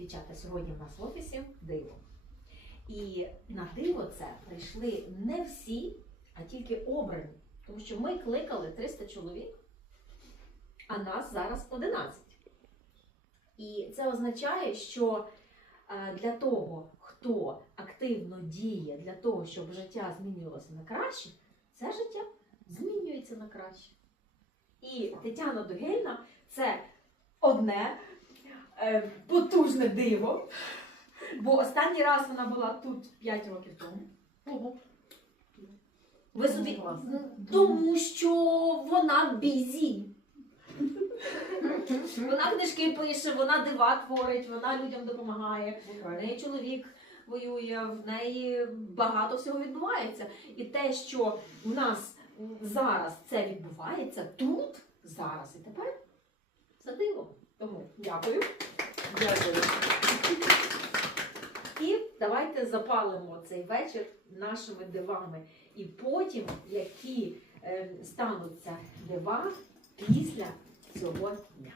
Дівчата, сьогодні в нас в офісі диво. І на диво це прийшли не всі, а тільки обрані. Тому що ми кликали 300 чоловік, а нас зараз 11. І це означає, що е, для того, хто активно діє для того, щоб життя змінювалося на краще, це життя змінюється на краще. І Тетяна Дугельна це одне потужне диво. Бо останній раз вона була тут 5 років тому. Ви собі тому що вона бізі. Вона книжки пише, вона дива творить, вона людям допомагає. В неї чоловік воює, в неї багато всього відбувається. І те, що в нас зараз це відбувається тут, зараз і тепер, це диво. Тому дякую. Дякую. І давайте запалимо цей вечір нашими дивами. І потім, які е, стануться дива після цього дня.